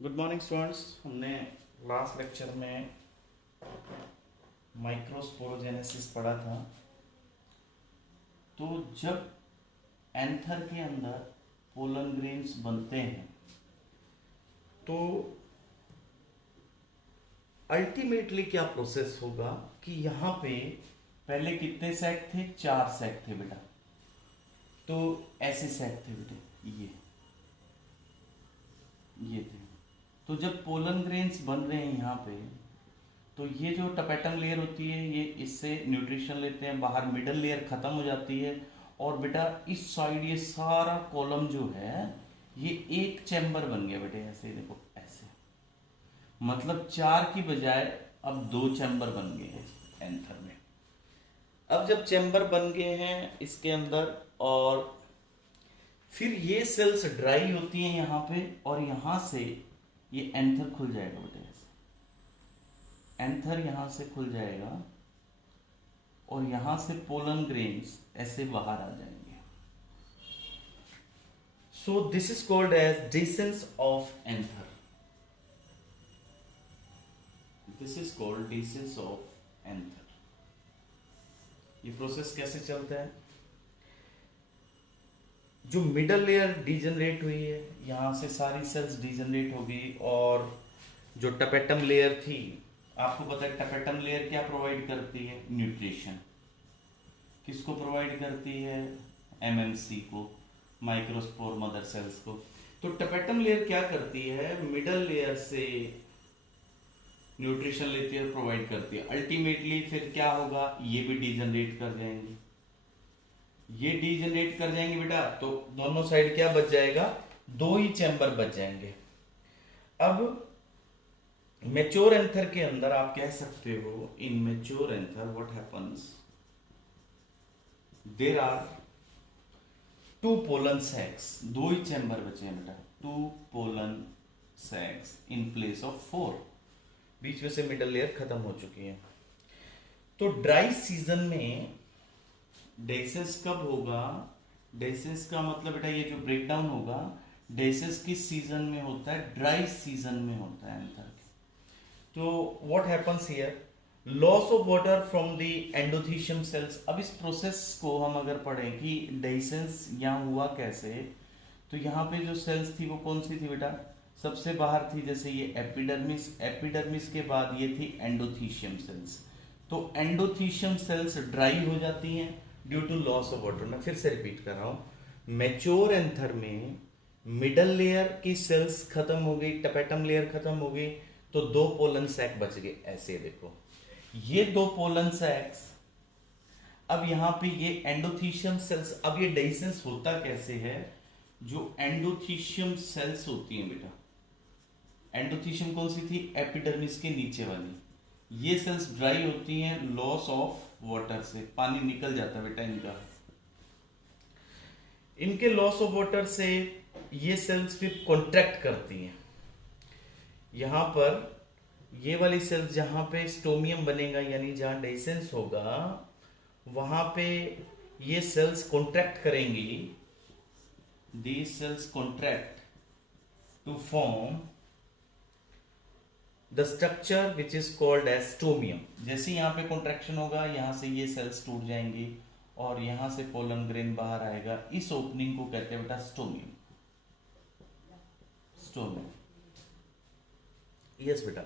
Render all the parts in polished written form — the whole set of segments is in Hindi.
Good morning students. हमने लास्ट लेक्चर में माइक्रोस्पोरोजेनेसिस पढ़ा था। तो जब एंथर के अंदर पोलन ग्रेन्स बनते हैं तो अल्टीमेटली क्या प्रोसेस होगा कि यहाँ पे पहले कितने सेट थे? 4 सेट थे बेटा। तो ऐसे सेट थे बेटे, ये थे। तो जब पोलन ग्रेन्स बन रहे हैं यहाँ पे, तो ये जो टपेटम लेयर होती है ये इससे न्यूट्रिशन लेते हैं, बाहर मिडल लेयर खत्म हो जाती है और बेटा इस साइड ये सारा कॉलम जो है ये एक चैम्बर बन गया बेटे। ऐसे देखो, ऐसे मतलब 4 की बजाय अब 2 चैम्बर बन गए हैं एंथर में। अब जब चैम्बर बन गए हैं इसके अंदर और फिर ये सेल्स ड्राई होती हैं यहाँ पे और यहाँ से ये एंथर खुल जाएगा बेटे। ऐसे एंथर यहाँ से खुल जाएगा और यहाँ से पोलन ग्रेन्स ऐसे बाहर आ जाएंगे। So this is called as dehiscence of anther. This is called dehiscence of anther. ये प्रोसेस कैसे चलता है? जो मिडल लेयर डिजनरेट हुई है, यहाँ से सारी सेल्स डिजनरेट हो गई और जो टपेटम लेयर थी, आपको पता है टपेटम लेयर क्या प्रोवाइड करती है? न्यूट्रिशन। किसको प्रोवाइड करती है? एमएमसी को, माइक्रोस्पोर मदर सेल्स को। तो टपेटम लेयर क्या करती है? मिडल लेयर से न्यूट्रिशन लेती है, प्रोवाइड करती है। अल्टीमेटली फिर क्या होगा? ये भी डिजनरेट कर जाएंगे, ये डिजनरेट कर जाएंगे बेटा। तो दोनों साइड क्या बच जाएगा? 2 ही चैम्बर बच जाएंगे। अब मैच्योर एंथर के अंदर आप कह सकते हो, in mature anther what happens, there are 2 pollen sacs. 2 ही चैम्बर बचे हैं बेटा, 2 pollen sacs in place of 4। बीच में से मिडल लेयर खत्म हो चुकी है। तो ड्राई सीजन में डेसेस कब होगा? डेसेस का मतलब बेटा ये जो ब्रेकडाउन होगा, डेसेस किस सीजन में होता है? ड्राई सीजन में होता है एंथर के। तो what happens here? Loss of water from the endothecium cells. अब इस प्रोसेस को हम अगर पढ़ें कि डेसेंस यहाँ हुआ कैसे, तो यहाँ पे जो सेल्स थी वो कौन सी थी बेटा? सबसे बाहर थी जैसे ये एपिडर्मिस, एपिडर्मिस के बाद ये थी एंडोथीशियम सेल्स। तो एंडोथीशियम सेल्स ड्राई हो जाती हैं due to loss of water. मैं फिर से रिपीट कर रहा हूं, मैच्योर एंथर में मिडल लेयर की सेल्स खत्म हो गई, टपेटम लेयर खत्म हो गई, तो 2 पोलन सैक बच गए। ऐसे देखो, ये 2 पोलन सैक्स। अब यहां पे ये एंडोथीशियम सेल्स। अब ये डेसेंस होता कैसे है? जो एंडोथीशियम सेल्स होती हैं बेटा, एंडोथीशियम कौन सी थी? एपिडर्मिस के नीचे वाली। ये सेल्स ड्राई होती हैं लॉस ऑफ वाटर से, पानी निकल जाता है बेटा इनका। इनके लॉस ऑफ वाटर से ये सेल्स फिर कॉन्ट्रैक्ट करती हैं। यहां पर ये वाली सेल्स जहां पे स्टोमियम बनेगा, यानी जहां डेसेंस होगा, वहां पे ये सेल्स कॉन्ट्रैक्ट करेंगी। These cells contract to form the structure which is called as stomium. जैसे यहां पे कॉन्ट्रैक्शन होगा, यहां से ये सेल्स टूट जाएंगी और यहां से पोलन ग्रेन बाहर आएगा। इस ओपनिंग को कहते हैं बेटा स्टोमियम। स्टोमियम, यस बेटा।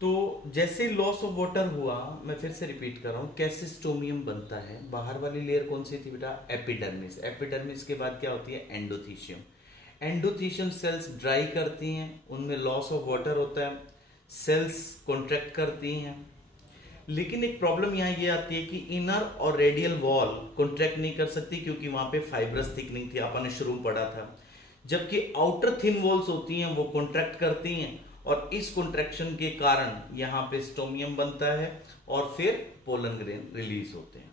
तो जैसे लॉस ऑफ वाटर हुआ, मैं फिर से रिपीट कर रहा हूं, कैसे स्टोमियम बनता है। बाहर वाली लेयर कौन सी थी बेटा? एपिडर्मिस। एपिडर्मिस के बाद क्या होती है? एंडोथीशियम। एंडोथीशियम सेल्स ड्राई करती हैं, उनमें लॉस ऑफ वाटर होता है, सेल्स कॉन्ट्रैक्ट करती हैं। लेकिन एक प्रॉब्लम यहाँ ये आती है कि इनर और रेडियल वॉल कॉन्ट्रैक्ट नहीं कर सकती, क्योंकि वहां पे फाइब्रस थिकनिंग थी, आपने शुरू में पढ़ा था। जबकि आउटर थिन वॉल्स होती हैं वो कॉन्ट्रैक्ट करती हैं और इस कॉन्ट्रैक्शन के कारण यहाँ पे स्टोमियम बनता है और फिर पोलन ग्रेन रिलीज होते हैं।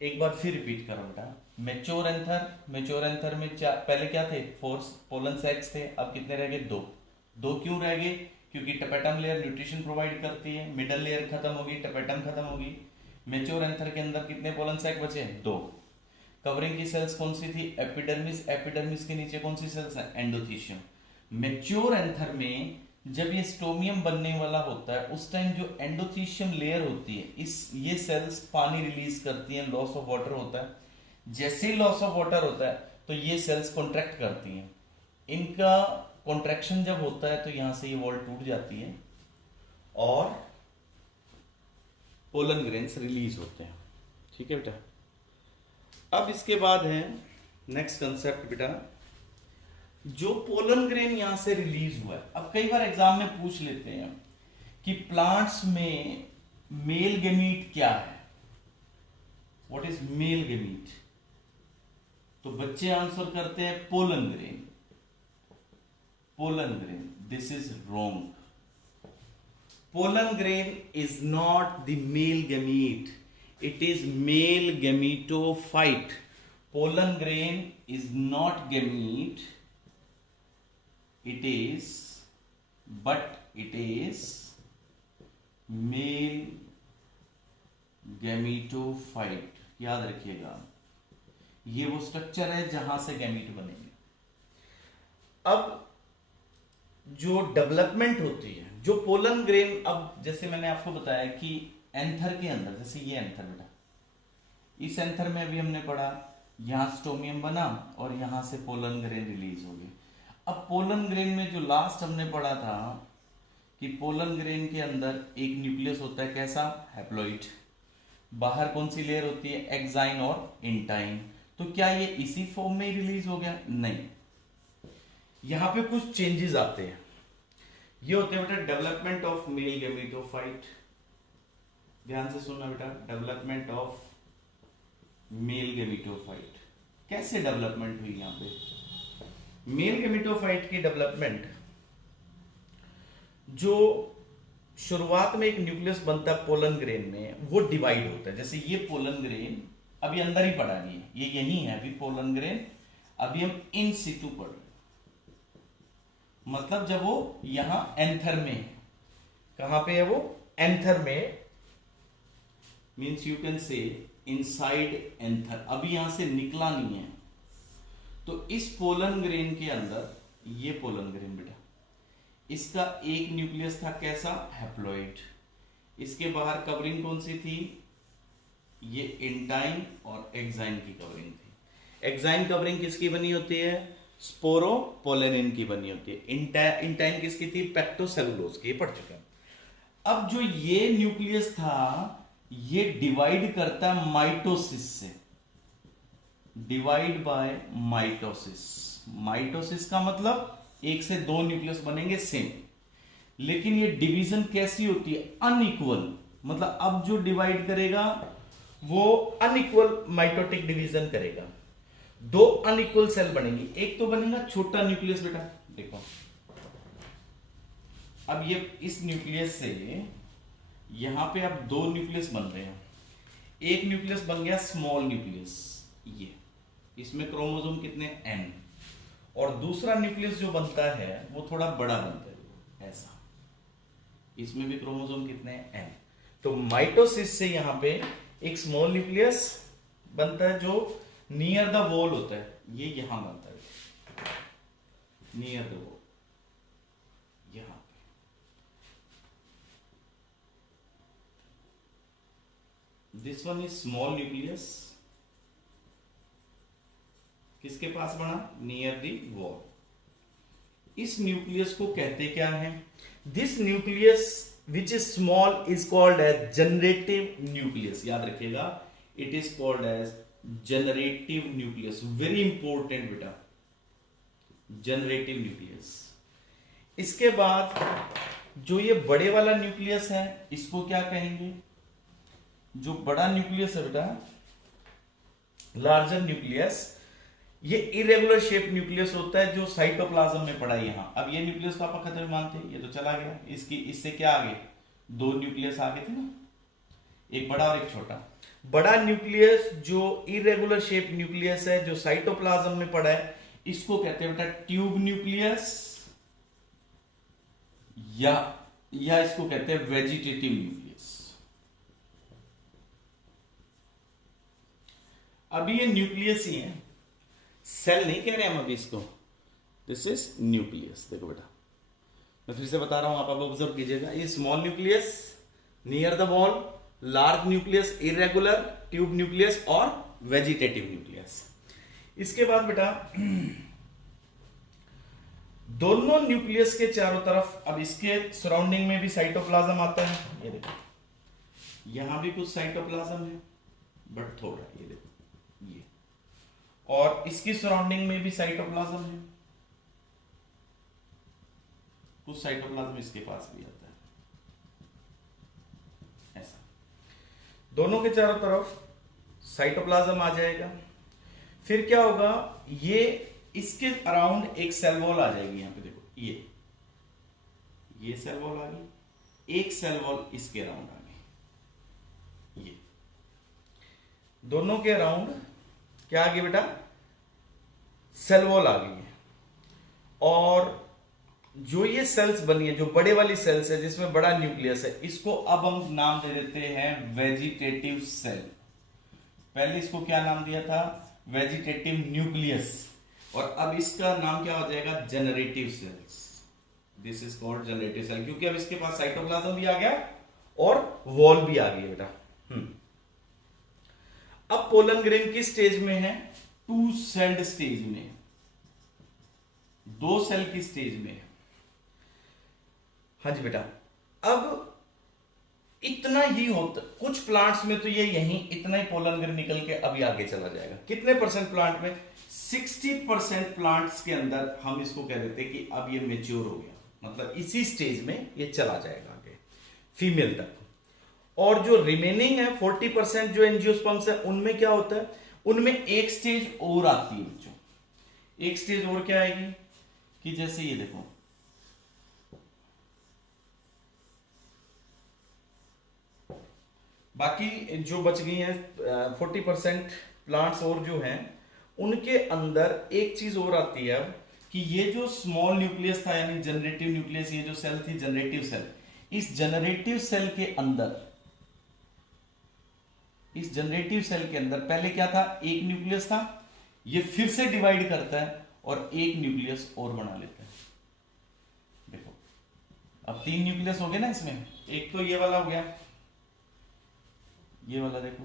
एक बार फिर रिपीट करो बेटा, मैच्योर एंथर। मैच्योर एंथर में पहले क्या थे? 4 पोलन सैक्स थे, अब कितने रह गए? 2। 2 क्यों रह गए? क्योंकि टपेटम लेयर न्यूट्रिशन प्रोवाइड करती है, मिडल लेयर खत्म होगी, टपेटम खत्म होगी। मैच्योर एंथर के अंदर कितने पोलन सैक बचे? 2। कवरिंग की सेल्स कौन सी थी? एपिडर्मिस। एपिडर्मिस के नीचे कौन सी सेल्स है? एंडोथीशियम। मैच्योर एंथर में जब ये स्टोमियम बनने वाला होता है उस टाइम जो एंडोथीशियम लेयर होती है ये सेल्स पानी रिलीज करती हैं, लॉस ऑफ वाटर होता है। जैसे ही लॉस ऑफ वाटर होता है तो ये सेल्स कॉन्ट्रैक्ट करती हैं। इनका कॉन्ट्रैक्शन जब होता है तो यहां से ये वॉल टूट जाती है और पोलन ग्रेन्स रिलीज होते हैं। ठीक है बेटा। अब इसके बाद है नेक्स्ट कंसेप्ट बेटा, जो पोलन ग्रेन यहां से रिलीज हुआ है। अब कई बार एग्जाम में पूछ लेते हैं कि प्लांट्स में मेल गेमीट क्या है, व्हाट इज मेल गेमीट, तो बच्चे आंसर करते हैं pollen grain. Pollen grain, this is wrong. Pollen grain is not the male gamete. It is male gametophyte. Pollen grain is not gamete. It is male gametophyte. याद रखिएगा, ये वो स्ट्रक्चर है जहां से गैमीट बनेंगे। अब जो डेवलपमेंट होती है, जो पोलन ग्रेन, अब जैसे मैंने आपको बताया कि एंथर के अंदर, जैसे ये एंथर बेटा, इस एंथर में अभी हमने पढ़ा यहां स्टोमियम बना और यहां से पोलन ग्रेन रिलीज हो गई। अब पोलन ग्रेन में जो लास्ट हमने पढ़ा था कि पोलन ग्रेन के अंदर एक न्यूक्लियस होता है, कैसा, हैप्लॉइड। बाहर कौन सी लेयर होती है, एक्साइन और इंटाइन। तो क्या ये इसी फॉर्म में ही रिलीज हो गया? नहीं, यहां पे कुछ चेंजेस आते हैं। ये होते हैं बेटा डेवलपमेंट ऑफ मेल गैमेटोफाइट। ध्यान से सुनना बेटा, डेवलपमेंट ऑफ मेल गैमेटोफाइट। कैसे डेवलपमेंट हुई यहां पे? मेल गैमेटोफाइट की डेवलपमेंट, जो शुरुआत में एक न्यूक्लियस बनता है पोलन ग्रेन में, वो डिवाइड होता है। जैसे ये पोलन ग्रेन अभी अंदर ही पड़ा नहीं है, ये यही है अभी पोलन ग्रेन, अभी हम इन सिटू पढ़ रहे हैं। मतलब जब वो यहां एंथर में है, कहां पे है वो, एंथर में, means you can say inside anther, अभी यहां से निकला नहीं है। तो इस पोलन ग्रेन के अंदर, ये पोलन ग्रेन बेटा, इसका एक न्यूक्लियस था, कैसा, हैप्लॉइड। इसके बाहर कवरिंग कौन सी थी, ये इंटाइन और एक्साइन की कवरिंग थी। एक्साइन कवरिंग किसकी बनी होती है, स्पोरोपोलेनिन की बनी होती है। इंटाइन किसकी थी, पेक्टोसेलुलोज की, पढ़ चुके हैं। अब जो ये न्यूक्लियस था ये डिवाइड करता है माइटोसिस से, डिवाइड बाय माइटोसिस। माइटोसिस का मतलब एक से दो न्यूक्लियस बनेंगे सेम, लेकिन ये डिवीजन कैसी होती है, अनइक्वल। मतलब अब जो डिवाइड करेगा वो अनइक्वल माइटोटिक डिवीजन करेगा। दो अनइक्वल सेल बनेंगी, एक तो बनेगा छोटा न्यूक्लियस बेटा, देखो अब ये इस न्यूक्लियस से यहां पे अब दो न्यूक्लियस बन रहे हैं। एक न्यूक्लियस बन गया स्मॉल न्यूक्लियस, ये इसमें क्रोमोसोम कितने, n, और दूसरा न्यूक्लियस जो बनता है वो थोड़ा बड़ा बनता है, ऐसा, इसमें भी क्रोमोसोम कितने, n। तो माइटोसिस से यहां पे एक स्मॉल न्यूक्लियस बनता है जो नियर द वॉल होता है, ये यहां बनता है, नियर द वॉल, यहां पे। This one is small nucleus, किसके पास बना, नियर द वॉल। इस न्यूक्लियस को कहते क्या है, this nucleus which is small is called as generative nucleus. याद रखिएगा, it is called as generative nucleus, very important बेटा, जनरेटिव न्यूक्लियस। इसके बाद जो ये बड़े वाला न्यूक्लियस है इसको क्या कहेंगे, जो बड़ा न्यूक्लियस है बेटा, लार्जर न्यूक्लियस, ये इरेगुलर शेप न्यूक्लियस होता है जो साइटोप्लाज्म में पड़ा है यहां। अब ये न्यूक्लियस को आप खत्म मानते हैं, ये तो चला गया, इसकी इससे क्या आगे, दो न्यूक्लियस आगे थे ना, एक बड़ा और एक छोटा। बड़ा न्यूक्लियस जो इरेगुलर शेप न्यूक्लियस है जो साइटोप्लाज्म में पड़ा है, इसको कहते हैं बेटा ट्यूब न्यूक्लियस, या इसको कहते हैं वेजिटेटिव न्यूक्लियस। अभी ये न्यूक्लियस ही है, सेल नहीं कह रहे हम अभी इसको, दिस इज न्यूक्लियस। देखो बेटा, मैं फिर से बता रहा हूं, आप ऑब्जर्व कीजिएगा। ये small nucleus near the wall, large nucleus irregular tube nucleus और वेजिटेटिव न्यूक्लियस। इसके बाद बेटा दोनों न्यूक्लियस के चारों तरफ, अब इसके सराउंडिंग में भी साइटोप्लाज्म आता है। ये देखो, यहां भी कुछ साइटोप्लाज्म है बट थोड़ा, ये देखो ये, और इसकी सराउंडिंग में भी साइटोप्लाज्म है, कुछ साइटोप्लाज्म इसके पास भी आता है। ऐसा दोनों के चारों तरफ साइटोप्लाज्म आ जाएगा। फिर क्या होगा, ये इसके अराउंड एक सेल वॉल आ जाएगी। यहां पे देखो, ये सेल वॉल आ गई, एक सेल वॉल इसके अराउंड आ गई। ये दोनों के अराउंड क्या आ गई बेटा, सेल वॉल आ गई है। और जो ये सेल्स बनी है, जो बड़े वाली सेल्स है जिसमें बड़ा न्यूक्लियस है, इसको अब हम नाम दे देते हैं वेजिटेटिव सेल। पहले इसको क्या नाम दिया था, वेजिटेटिव न्यूक्लियस, और अब इसका नाम क्या हो जाएगा, generative cells. This is called generative cell, क्योंकि अब इसके पास साइटोप्लाज्म भी आ गया और वॉल भी आ गई बेटा। अब पोलन ग्रेन किस स्टेज में है, टू सेल्ड स्टेज में, दो सेल की स्टेज में है। हाँ जी बेटा, अब इतना ही होता, कुछ प्लांट्स में तो ये यहीं इतना ही पोलन ग्रेन निकल के अभी आगे चला जाएगा। कितने परसेंट प्लांट में, 60% प्लांट्स के अंदर हम इसको कह देते हैं कि अब ये मेच्योर हो गया, मतलब इसी स्टेज में ये चला जाएगा आगे फीमेल तक। और जो रिमेनिंग है 40% जो एंजियोस्पर्म्स है, उनमें क्या होता है, उनमें एक स्टेज और आती है बच्चों। एक स्टेज और क्या आएगी कि जैसे ये देखो, बाकी जो बच गई हैं 40% प्लांट्स और जो हैं, उनके अंदर एक चीज और आती है अब, कि ये जो स्मॉल न्यूक्लियस था यानी जनरेटिव न्यूक्लियस, ये जो सेल थी जनरेटिव सेल, इस जनरेटिव सेल के अंदर, इस जनरेटिव सेल के अंदर पहले क्या था, एक न्यूक्लियस था, ये फिर से डिवाइड करता है और एक न्यूक्लियस और बना लेता है। देखो, अब 3 न्यूक्लियस हो गए ना इसमें, एक तो ये वाला हो गया, ये वाला देखो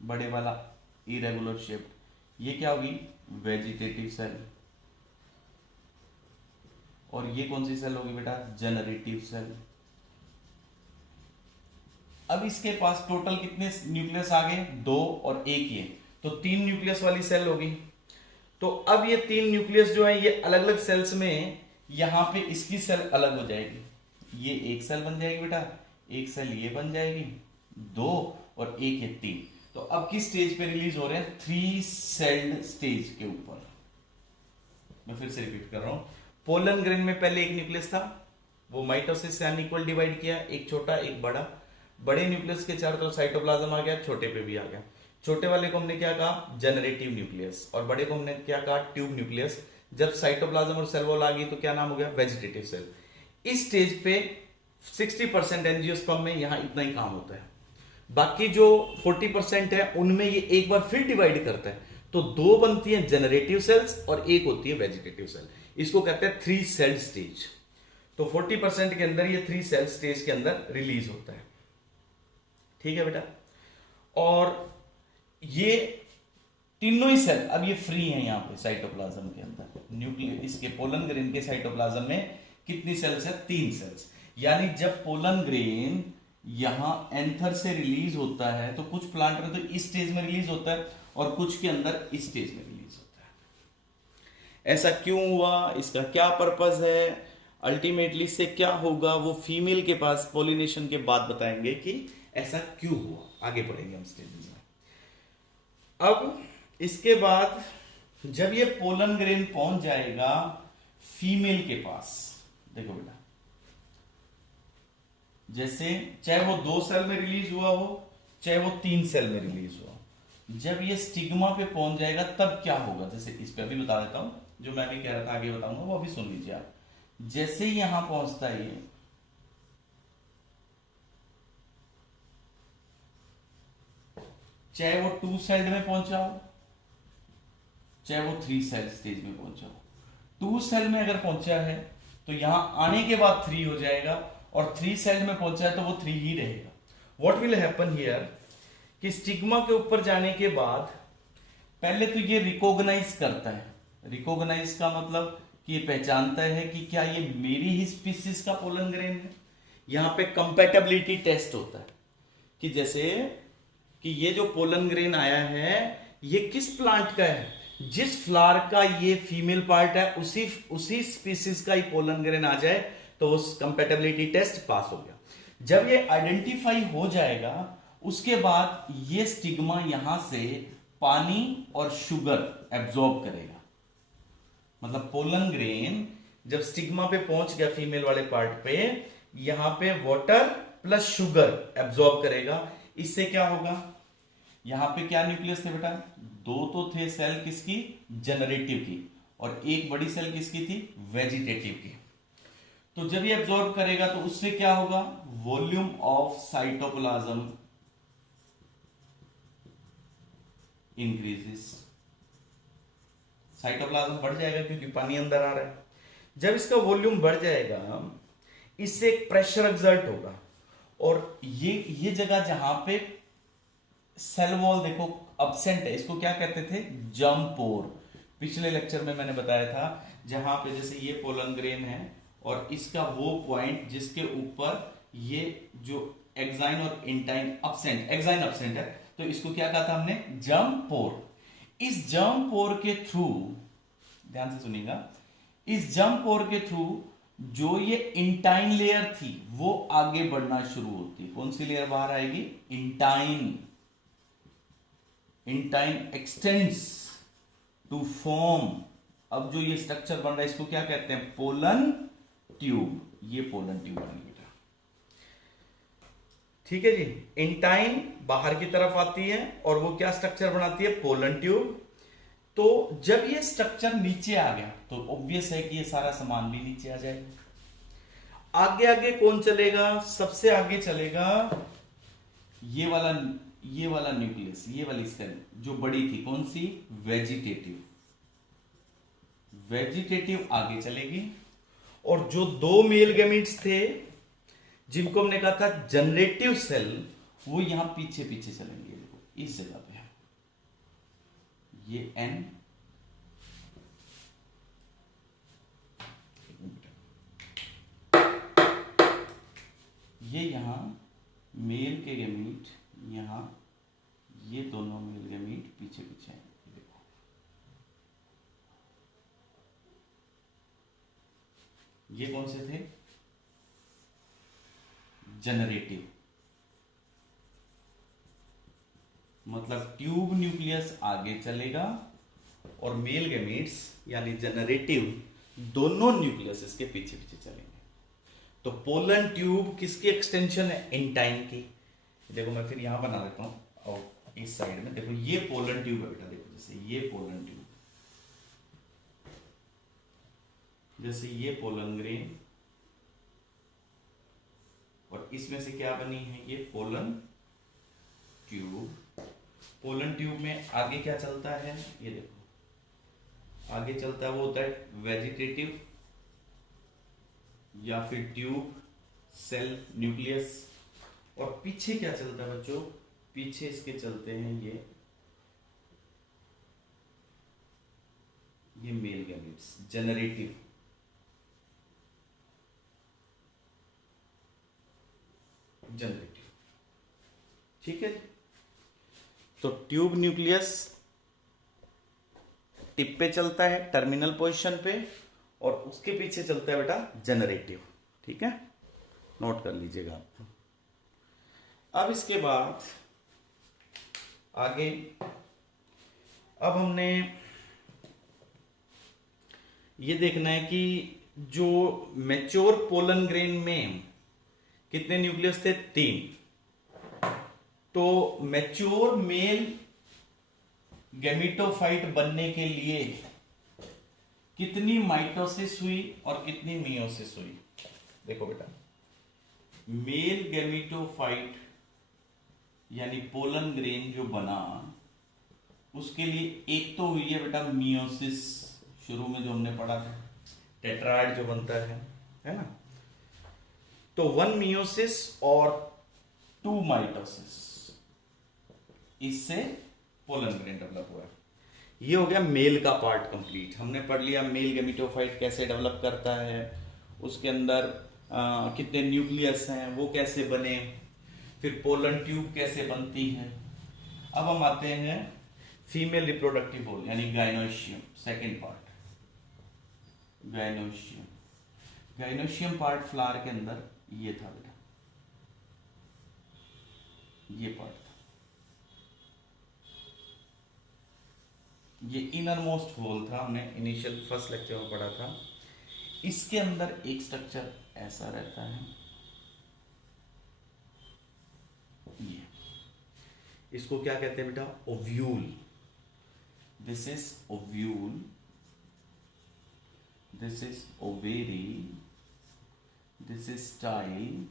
बड़े वाला इरेगुलर शेप, ये क्या होगी, वेजिटेटिव सेल, और ये कौन सी सेल होगी बेटा, जनरेटिव सेल। अब इसके पास टोटल कितने न्यूक्लियस आ गए, 2 और 1 ये, तो 3 न्यूक्लियस वाली सेल होगी। तो अब ये 3 न्यूक्लियस जो है ये अलग अलग सेल्स में, यहां पे इसकी सेल अलग हो जाएगी, ये एक सेल बन जाएगी बेटा, एक सेल ये बन जाएगी, 2 और 1 है 3। तो अब किस स्टेज पे रिलीज हो रहे हैं, 3 सेल्ड स्टेज के ऊपर। मैं फिर से रिपीट कर रहा हूं, पोलन ग्रेन में पहले एक न्यूक्लियस था, वो माइटोसिस से अनइक्वल डिवाइड किया, एक छोटा एक बड़ा, बड़े न्यूक्लियस के चारों तरफ साइटोप्लाज्म आ गया, छोटे पे भी आ गया। छोटे वाले को हमने क्या कहा, जनरेटिव न्यूक्लियस, और बड़े को हमने क्या कहा, ट्यूब न्यूक्लियस। जब साइटोप्लाज्म और सेल वॉल आ गई तो क्या नाम हो गया, वेजिटेटिव सेल। इस स्टेज पे 60% एंजियोस्पर्म में यहां इतना ही काम होता है, बाकी जो 40% है उनमें ये एक बार फिर डिवाइड करता है, तो 2 बनती हैं जनरेटिव सेल्स और एक होती है वेजिटेटिव सेल। इसको कहते हैं 3 सेल स्टेज। तो 40% के अंदर ये 3 सेल स्टेज के अंदर रिलीज होता है। ठीक है बेटा, और ये तीनों ही सेल अब ये फ्री हैं यहां पे साइटोप्लाज्म के अंदर, न्यूक्लियस इसके पोलन ग्रेन के साइटोप्लाज्म में कितनी सेल्स है, 3 सेल्स। यानी जब पोलन ग्रेन यहां एंथर से रिलीज होता है तो कुछ प्लांट में तो इस स्टेज में रिलीज होता है और कुछ के अंदर इस स्टेज में रिलीज होता है। ऐसा क्यों हुआ, इसका क्या पर्पस है, अल्टीमेटली से क्या होगा, वो फीमेल के पास पॉलिनेशन के बाद बताएंगे कि ऐसा क्यों हुआ। आगे बढ़ेंगे हम स्टेजेस में। अब इसके बाद जब ये पोलन ग्रेन पहुंच जाएगा फीमेल के पास, देखो बेटा, जैसे चाहे वो 2 सेल में रिलीज हुआ हो चाहे वो 3 सेल में रिलीज हुआ, जब ये स्टिग्मा पे पहुंच जाएगा तब क्या होगा, जैसे इस पे अभी बता देता हूं, जो मैं भी कह रहा था आगे बताऊंगा वो अभी सुन लीजिए आप। जैसे ही यहां पहुंचता है ये, चाहे वो 2 सेल्ड में पहुंचा हो चाहे वो 3 सेल स्टेज में पहुंचा हो। 2 सेल में अगर पहुंचा है तो यहां आने के बाद 3 हो जाएगा, और 3 सेल में पहुंचा है तो वो 3 ही रहेगा। व्हाट विल हैपन हियर कि स्टिग्मा के ऊपर जाने के बाद पहले तो ये रिकॉग्नाइज करता है। रिकॉग्नाइज का मतलब कि ये पहचानता है कि क्या ये मेरी ही स्पीसीज का पोलन ग्रेन है। यहां पे कंपैटिबिलिटी टेस्ट होता है कि जैसे कि ये जो पोलन ग्रेन आया है ये किस प्लांट का है, जिस फ्लावर का ये फीमेल पार्ट है उसी स्पीसीज का ही पोलन ग्रेन आ जाए तो उस कंपैटिबिलिटी टेस्ट पास हो गया। जब ये आइडेंटिफाई हो जाएगा उसके बाद ये स्टिग्मा यहां से पानी और शुगर एब्जॉर्ब करेगा। मतलब पोलन ग्रेन जब स्टिग्मा पे पहुंच गया फीमेल वाले पार्ट पे, यहां पे वाटर प्लस शुगर एब्जॉर्ब करेगा। इससे क्या होगा, यहां पे क्या न्यूक्लियस थे बेटा, 2 तो थे सेल किसकी, जनरेटिव की, और एक बड़ी सेल किसकी थी, वेजिटेटिव की। तो जब ये एब्जॉर्ब करेगा तो उससे क्या होगा, volume of cytoplasm increases. Cytoplasm बढ़ जाएगा क्योंकि पानी अंदर आ रहा है। जब इसका वॉल्यूम बढ़ जाएगा इससे एक प्रेशर एक्सर्ट होगा, और ये जगह जहां पे सेल वॉल देखो अब्सेंट है, इसको क्या कहते थे, जर्म पोर। पिछले लेक्चर में मैंने बताया था जहां पे जैसे ये पोलन ग्रेन है और इसका वो पॉइंट जिसके ऊपर ये जो एक्साइन और इंटाइन अब्सेंट, एक्साइन अब्सेंट है, तो इसको क्या कहा था हमने, जर्म पोर। इस जर्म पोर के थ्रू, ध्यान से सुनिएगा, इस जर्म पोर के थ्रू जो ये इंटाइन लेयर थी वो आगे बढ़ना शुरू होती है। कौन सी लेयर बाहर आएगी, intine. Intine extends to form, अब जो ये स्ट्रक्चर बन रहा है इसको क्या कहते हैं, पोलन ट्यूब। ये पोलन ट्यूब बनी बेटा, ठीक है जी। इंटाइन बाहर की तरफ आती है और वो क्या स्ट्रक्चर बनाती है, पोलन ट्यूब। तो जब ये स्ट्रक्चर नीचे आ गया तो ऑब्वियस है कि ये सारा सामान भी नीचे आ जाएगा। आगे आगे कौन चलेगा, सबसे आगे चलेगा ये वाला न्यूक्लियस, ये वाली सेल जो बड़ी थी, कौन सी, वेजिटेटिव। वेजिटेटिव आगे चलेगी, और जो 2 मेल गैमीट्स थे जिनको हमने कहा था जनरेटिव सेल, वो यहां पीछे पीछे चलेंगे। देखो इस जगह पे ये N, ये यहां मेल के गैमीट, यहां ये दोनों मेल गैमीट पीछे पीछे हैं। देखो ये कौन से थे, जनरेटिव। मतलब ट्यूब न्यूक्लियस आगे चलेगा और मेल गैमीट्स यानी जनरेटिव दोनों न्यूक्लियस इसके पीछे पीछे चलेंगे। तो पोलन ट्यूब किसकी एक्सटेंशन है, इंटाइन की। देखो मैं फिर यहां बना देता हूं, और इस साइड में देखो ये पोलन ट्यूब है बेटा। देखो जैसे ये पोलन ट्यूब, जैसे ये पोलन ग्रेन, और इसमें से क्या बनी है, ये पोलन ट्यूब। पोलन ट्यूब में आगे क्या चलता है, ये देखो आगे चलता है वो होता है वेजिटेटिव या फिर ट्यूब सेल न्यूक्लियस, और पीछे क्या चलता है बच्चों, पीछे इसके चलते हैं ये मेल गैमेट्स, जनरेटिव। ठीक है। तो ट्यूब न्यूक्लियस टिप पे चलता है, टर्मिनल पोजीशन पे, और उसके पीछे चलता है बेटा जनरेटिव। ठीक है, नोट कर लीजिएगा आप। अब इसके बाद आगे, अब हमने ये देखना है कि जो मैच्योर पोलन ग्रेन में कितने न्यूक्लियस थे, 3। तो मैच्योर मेल गैमेटोफाइट बनने के लिए कितनी माइटोसिस हुई और कितनी मियोसिस हुई। देखो बेटा, मेल गैमेटोफाइट यानी पोलन ग्रेन जो बना उसके लिए एक तो हुई है बेटा मियोसिस, शुरू में जो हमने पढ़ा था, टेट्राइड जो बनता है ना। तो 1 मियोसिस और 2 माइटोसिस, इससे पोलन ग्रेन डेवलप हुआ है। ये हो गया मेल का पार्ट कंप्लीट। हमने पढ़ लिया मेल गेमिटोफाइट कैसे डेवलप करता है, उसके अंदर कितने न्यूक्लियस हैं, वो कैसे बने, फिर पोलन ट्यूब कैसे बनती है। अब हम आते हैं फीमेल रिप्रोडक्टिव होल यानी gynoecium, second part gynoecium. Gynoecium part flower के अंदर ये था बेटा, ये पार्ट था, ये इनर मोस्ट होल था, हमने इनिशियल फर्स्ट लेक्चर में पढ़ा था। इसके अंदर एक स्ट्रक्चर ऐसा रहता है, ये, इसको क्या कहते हैं बेटा, ovule. This is ovule, this is ovary, this is style,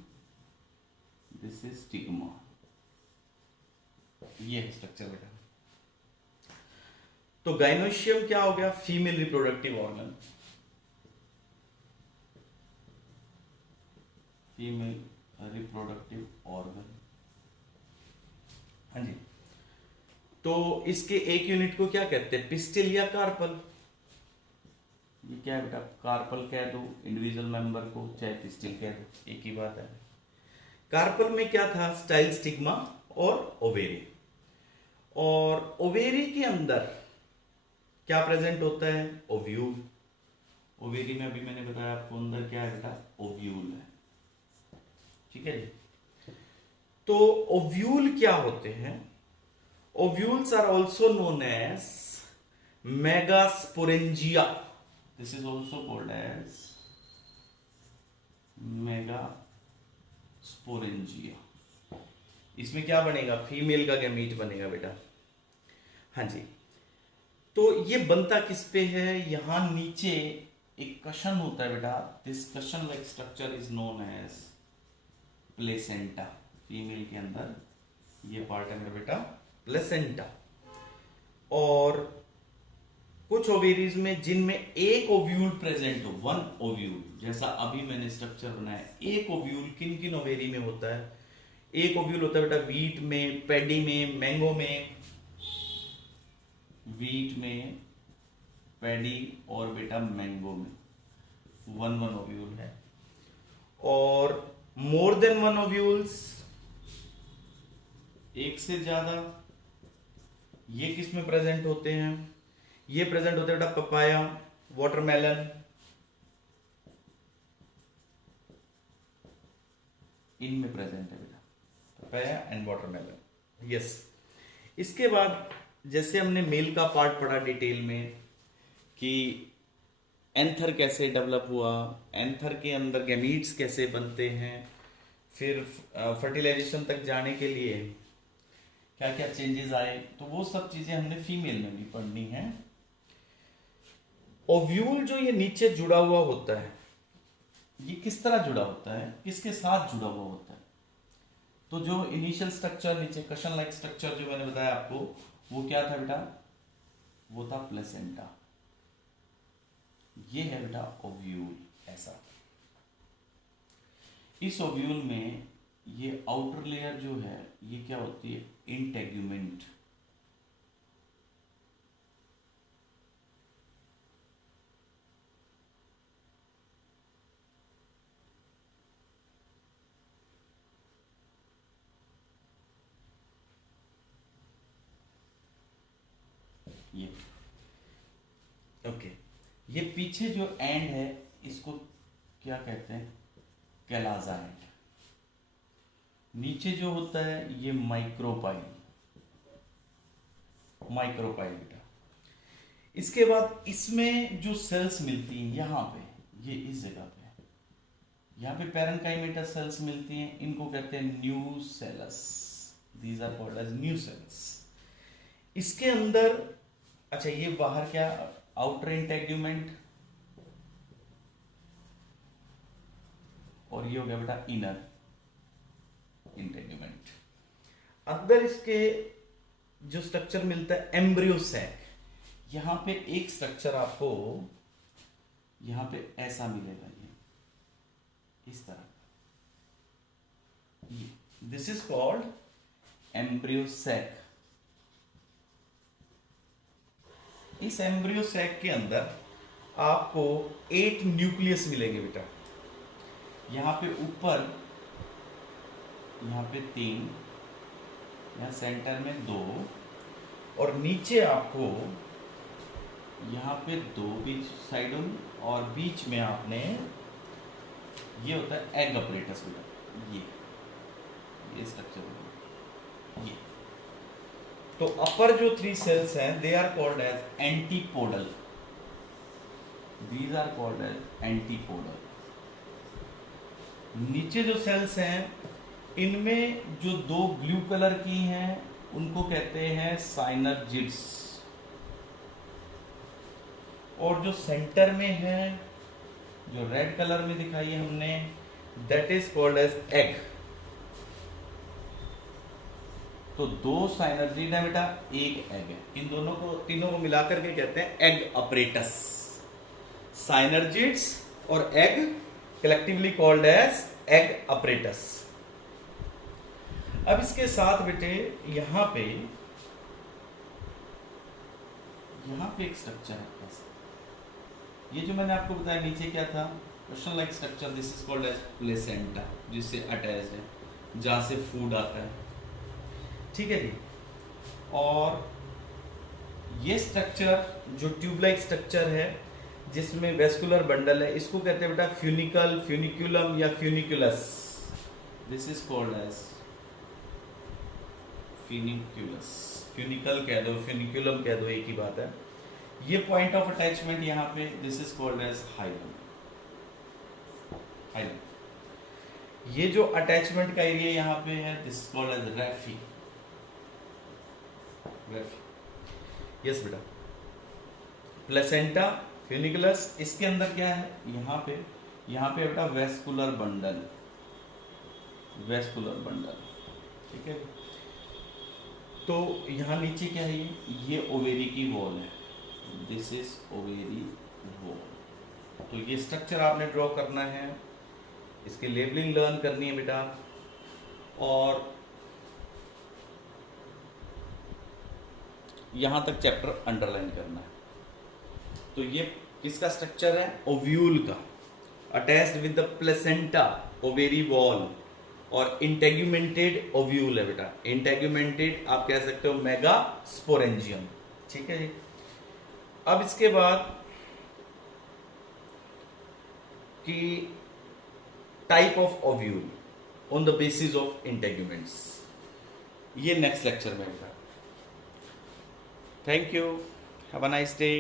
this is stigma. ये है स्ट्रक्चर बेटा। तो गाइनोशियम क्या हो गया, female reproductive organ, female reproductive organ. हाँ जी। तो इसके एक यूनिट को क्या कहते हैं, पिस्टिल या कार्पल। ये क्या है बेटा, कार्पल कह दो इंडिविजुअल मेंबर को, चाहे पिस्टिल कह दो, एक ही बात है। कार्पल में क्या था, स्टाइल, स्टिग्मा और ओवेरी। और ओवेरी के अंदर क्या प्रेजेंट होता है, ओव्यूल। ओवेरी में अभी मैंने बताया आपको अंदर क्या है बेटा, ओव्यूल है, ठीक है जी। तो ओव्यूल क्या होते हैं, ovules are also known as megasporangia, this is also called as megasporangia. इसमें क्या बनेगा, फीमेल का गैमीट बनेगा बेटा। हाँ जी। तो ये बनता किस पे है, यहां नीचे एक कशन होता है बेटा, this cushion like structure is known as placenta. Female के अंदर ये पार्ट है बेटा प्लेसेंटा। और कुछ ओवेरीज में जिनमें एक ओव्यूल प्रेजेंट हो, 1 ओव्यूल, जैसा अभी मैंने स्ट्रक्चर बनाया, एक ओव्यूल किन किन ओवेरी में होता है, एक ओव्यूल होता है बेटा वीट में, पैडी में, मैंगो में, वीट में, पैडी और बेटा मैंगो में 1 ओव्यूल है। और मोर देन 1 ओव्यूल्स, एक से ज्यादा, ये किस में प्रेजेंट होते हैं, ये प्रेजेंट होते हैं बेटा पपाया, वाटरमेलन, इनमें प्रेजेंट है बेटा पपाया एंड वाटरमेलन। यस। इसके बाद जैसे हमने मेल का पार्ट पढ़ा डिटेल में कि एंथर कैसे डेवलप हुआ, एंथर के अंदर गैमीट्स कैसे बनते हैं, फिर फर्टिलाइजेशन तक जाने के लिए क्या क्या चेंजेस आए, तो वो सब चीजें हमने फीमेल में भी पढ़नी है। ओव्यूल जो ये नीचे जुड़ा हुआ होता है, ये किस तरह जुड़ा होता है, किसके साथ जुड़ा हुआ होता है, तो जो इनिशियल स्ट्रक्चर नीचे कशन लाइक स्ट्रक्चर जो मैंने बताया आपको, वो क्या था बेटा, वो था प्लेसेंटा। ये है बेटा ओव्यूल, ऐसा। इस ओव्यूल में ये आउटर लेयर जो है ये क्या होती है, इंटेग्यूमेंट। ये ओके, ये पीछे जो एंड है इसको क्या कहते हैं, कैलाजा एंड। नीचे जो होता है ये माइक्रोपाइल, माइक्रोपाइल बेटा। इसके बाद इसमें जो सेल्स मिलती हैं यहां पे, ये इस जगह पे, यहां पे पैरेन्काइमेटा सेल्स मिलती हैं, इनको कहते हैं nucellus, these are called as nucellus. इसके अंदर, अच्छा ये बाहर क्या, आउटर इंटेग्यूमेंट, और ये हो गया बेटा इनर इंटेग्यूमेंट। अंदर इसके जो स्ट्रक्चर मिलता है एम्ब्रियो सैक, यहां पे एक स्ट्रक्चर आपको यहां पे ऐसा मिलेगा, ये इस तरह, this is called embryo sac. इस एम्ब्रियो सैक के अंदर आपको 8 न्यूक्लियस मिलेंगे बेटा। यहां पे ऊपर, यहां पे 3, यहां सेंटर में 2, और नीचे आपको यहां पे 2 बीच साइडों में, और बीच में आपने, ये होता है एग अपरेटस बेटा, ये स्ट्रक्चर, ये। तो अपर जो 3 सेल्स हैं they are called as antipodal, these are called as antipodal. नीचे जो सेल्स हैं इनमें जो 2 ब्लू कलर की हैं उनको कहते हैं साइनर्जिड्स, और जो सेंटर में है, जो रेड कलर में दिखाई है हमने, that is called as egg. तो 2 साइनर्जिड है बेटा, एक एग है। इन दोनों को, तीनों को मिलाकर के कहते हैं एग अपरेटस। साइनर्जिड्स और egg collectively called as egg apparatus. अब इसके साथ बेटे यहां पे एक स्ट्रक्चर है ऐसा। ये जो मैंने आपको बताया नीचे क्या था, question like structure, this is called as placenta, जिससे अटैच है, जहां से फूड आता है, ठीक है जी। और ये स्ट्रक्चर जो ट्यूब लाइक स्ट्रक्चर है जिसमें वेस्कुलर बंडल है, इसको कहते हैं बेटा फ्यूनिकल, फ्यूनिकुलम या funiculus. This is called as funiculus, funicle कह दो, फ्यूनिकुलम कह दो, एक ही बात है। ये पॉइंट ऑफ अटैचमेंट यहाँ पे, this is called as hilum. ये जो अटैचमेंट का एरिया यहाँ पे है, this is called as raphe. Yes बेटा, प्लेसेंटा, फ्यूनिकुलस, इसके अंदर क्या है, यहाँ पे बेटा वेस्कुलर बंडल, वेस्कुलर बंडल, ठीक है। तो यहाँ नीचे क्या है, ये ओवेरी की वॉल है, दिस इज ओवेरी वॉल। तो ये स्ट्रक्चर आपने ड्रॉ करना है, इसकी लेबलिंग लर्न करनी है बेटा, और यहां तक चैप्टर अंडरलाइन करना है। तो ये किसका स्ट्रक्चर है, ओव्यूल का, attached with the placenta, ovary wall, और इंटेग्यूमेंटेड ओव्यूल है बेटा। इंटेग्यूमेंटेड आप कह सकते हो मेगा स्पोरेंजियम, ठीक है जी। अब इसके बाद कि type of ovule on the basis of integuments, ये नेक्स्ट लेक्चर में बेटा। Thank you, have a nice day.